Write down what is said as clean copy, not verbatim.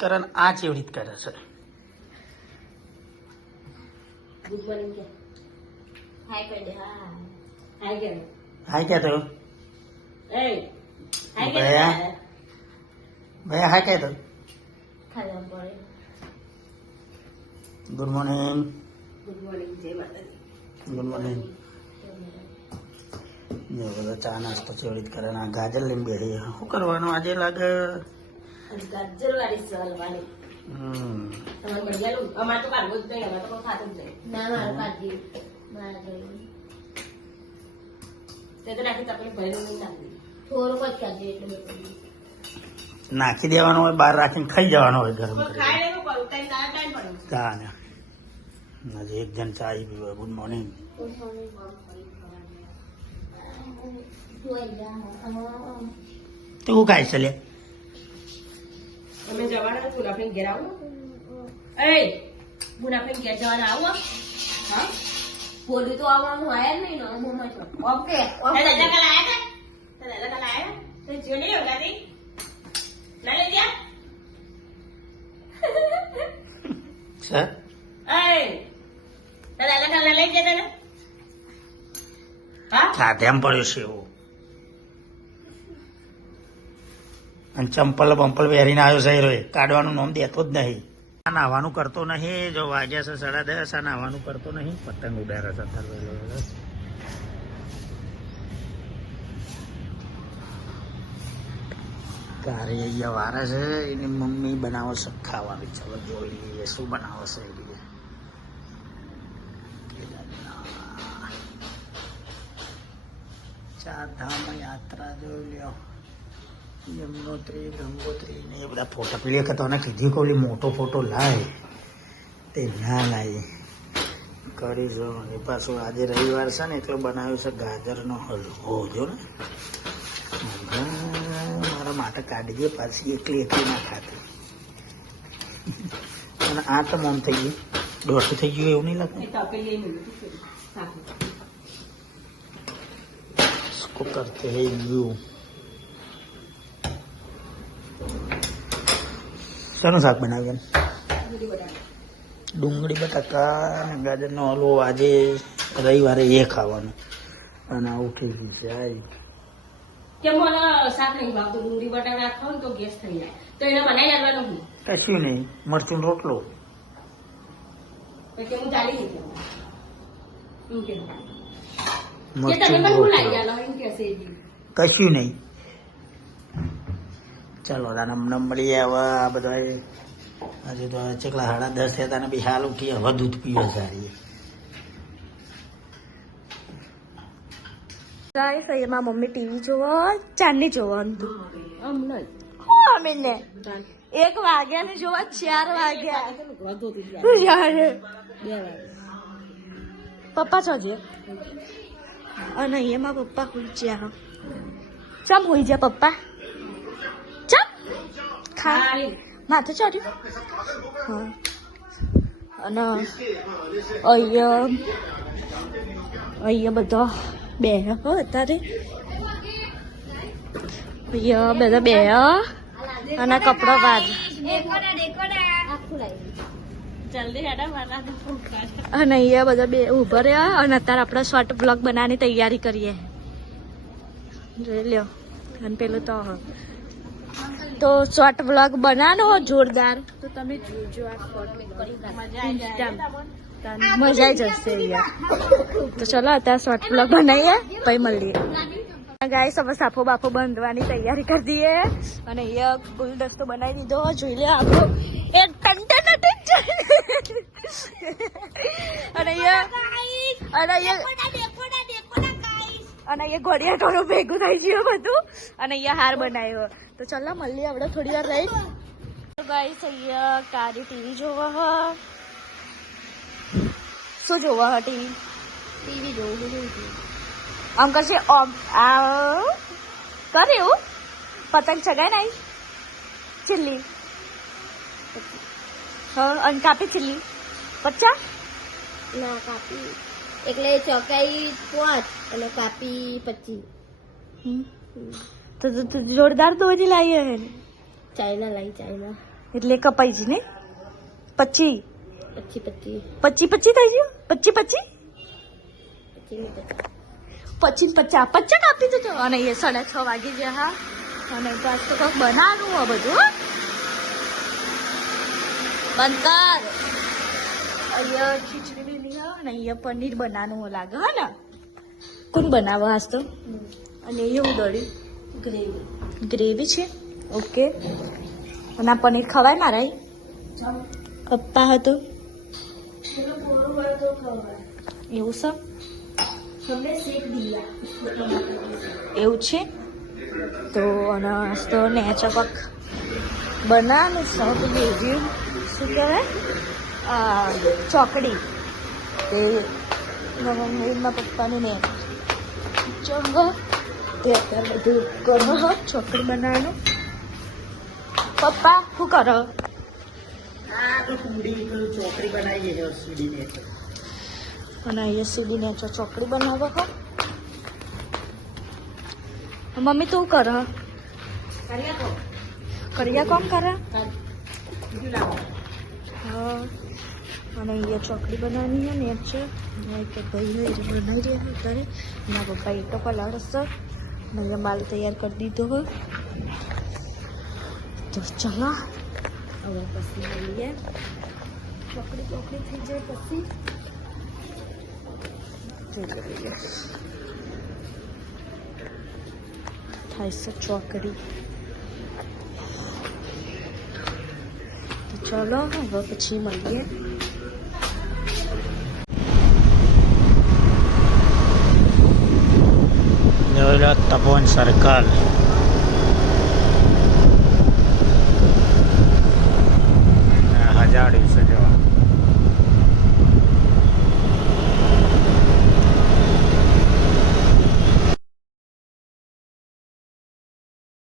કરણ આ કેવી રીત કરે છે? ગુડ મોર્નિંગ કે હાય કહી દે. હા હાય કે હાય ક્યાં થયું? એ હાય કે ભયા ભયા હાય ક્યાં થયું? ખાવા પડે. Good morning. ગુડ મોર્નિંગ જય માતાજી. Good morning. જો બધા ચા નાસ્તો કેવી રીત કરે ને આ ગાજર લઈને બેસી. શું કરવાનું આજે લાગે? ગાજર વાળી સલ વાળી તમારે મળી ગયેલું. અમારે તો કાઢવું જ નહીં, અમારે તો કોઈ ખાતું જ નહીં. ના મારે કાઢી મારા જોયું તે તો નાખી તકલીફ ભરેલું નહીં નાખી થોડુંક જ કાઢી એટલે બધું નાખી દેવાનું હોય, બહાર રાખીને ખાઈ જવાનું હોય ગરમ ખાઈ કરી. લેવું કરું ટાઈમ પડ્યું. ચા ને આજે એક જણ ચા આવી પીવે. Good morning. તું ખાય છે લે? તમે જવાના ગુલાબને ઘેર આવો. એ ગુલાબને ઘેર જવાના આવો. હા બોલ્યું તો આવવાનું આયા નહીં ને મોમાં છો. ઓકે ઓકે દાદા કાલ આયા ને દાદા કાલ આયા તો જો નહીં હોગા તી ના લે દિયા સર એ દાદા કાલ લઈ જતા ને હા ખાધેમ પડ્યું છે એવું. અને ચંપલ બંપલ પહેરીને આવ્યો છે હીરો. કાઢવાનું નામ દેતો જ નહીં. આ નાહવાનું કરતો નહીં. જો વાગ્યા છે 10:30. આ નાહવાનું કરતો નહીં. પતંગ ઉડાડે છે અત્યારે. તારે અહીંયા વારે છે. એની મમ્મી બનાવે છે ખાવાનું. ચાલો જોઈ લઈએ શું બનાવે છે. ચાર ધામ યાત્રા જોઈ લ્યો. યમનોત્રી ગંગોત્રી ને એ બધા ફોટા. પેલી વખત તને કીધું કે ઓલી મોટો ફોટો લાય તે ના લાવી કરી જો. એ પાછું આજે રવિવાર છે ને એટલે બનાવ્યું છે ગાજરનો હલવો. જો ને મારા માટે કાઢી દે પાછી. એકલી ના ખાતી. અને આ તો મોમ થઈ ગયું. દોઢું થઈ ગયું એવું નહીં લાગતું? इसको करते हैं यू. શાનું શાક બનાવ્યું? ડુંગળી બટાકા અને ગાજરનો હલવો. આજે રવિવારે એ ખાવાનું. અને આવું થઈ ગયું છે. કેમ મને શાક નહીં ભાવતું. ડુંગળી બટાકા ખાવ ને તો ગેસ થઈ જાય તો એને બનાવી આવવાનું હું કશું નહીં. મરચું રોટલો. પછી હું ચાલી જઈશ એમ કે મરચું રોટલો કશું નહીં. ચાલો નમ મળીએ. હવે આ બધા હજુ તો ચેકલા 10:30 થયા હતા બી હાલ ઉઠી. હવે દૂધ પીવે સારી. એમાં મમ્મી ટીવી જોવા ચાંદની જોવાનું અમને 1 વાગ્યા ને જોવા 4 વાગ્યા. પપ્પા છો છે અને એમાં પપ્પા હોઈ ગયા. ચમ હોઈ ગયા પપ્પા? ચમ ખા માથે ચડ્યું. હા અને અહીંયા બધા બે હો અત્યારે. અહીંયા બધા બે અને કપડો બાદ અને અહીંયા બધા બે ઉભા રહ્યા. અને અત્યારે આપણે શોર્ટ બ્લોગ બનાવવાની તૈયારી કરીએ. જોઈ લ્યો. અને પેલું તો શોર્ટ બ્લોગ બનાવવાનો જોરદાર. તો તમે જોજો આ મજા આવી જશે યાર. તો ચલો અત્યારે શોર્ટ બ્લોગ બનાવીએ પછી મળીએ. ગાઈસ હવે સાફો બાફો બાંધવાની તૈયારી કરી દઈએ. અને અહીંયા ગુલદસ્તો બનાવી દીધો. જોઈ લે આપણો એક ટંટન અને અહીંયા ઘડિયા થોડું ભેગું થઈ ગયું બધું. અને અહીંયા હાર બનાવ્યો. તો ચાલો મળીએ આપણે થોડી વાર રહી. ગાઈસ અહીંયા કારી ટીવી જોવા. શું જોવા? ટીવી જોવું. આમ કરશે ઓમ કર્યું. પતંગ ચગાય નહીં. ચીલી અને કાપી ચીલી 50 ના કાપી એટલે ચોકાઈ 5 અને કાપી 25. તો જોરદાર દોરી લાવી હે. ચાઇના લાવી ચાઇના. એટલે કપાઈ જ ને 25 25 25 થઈ ગયું 25 50 કાપી દીધો અને એ 6:30 વાગી ગયા હા અને પાછ તો કંઈક બનાવવાનું હોય બધું હો. બંધ કર અહીંયા ખીચડી લીધી હા અને અહીંયા પનીર બનાવવાનું હોય લાગે હા ને કોણ બનાવો આજ તો અને અહીંયા ઉદળી ગ્રેવી છે ઓકે અને આ પનીર ખવાય મારા પપ્પા હતો એવું છે એવું છે તો અને તો નેચા પક બનાવવાનું સબ બેજ્યું શું કહેવાય ચોકડી તે મમ્મીના પપ્પાનું ને ચંગો તે અત્યારે બધું કરો ચોકડી બનાવવાનું પપ્પા શું કરો ચોકડી બનાવી છે સીડીને અને અહીંયા સીડીને ચોકડી બનાવો હો મમ્મી તું કર કરિયા કોણ કરે હા અને અહીંયા ચોકડી બનાવવાની છે ને છે એક ભાઈ હોય એ બનાવી રહ્યા અત્યારે એના પપ્પા ઈટો પલાળશે અને અહીંયા માલ તૈયાર કરી દીધો હોય તો ચલો હવે પછી મળીએ ચોકડી થઈ જાય પછી થાય છે ચોકડી તો ચલો હવે પછી મળીએ તપોવન સર્કલ હજાર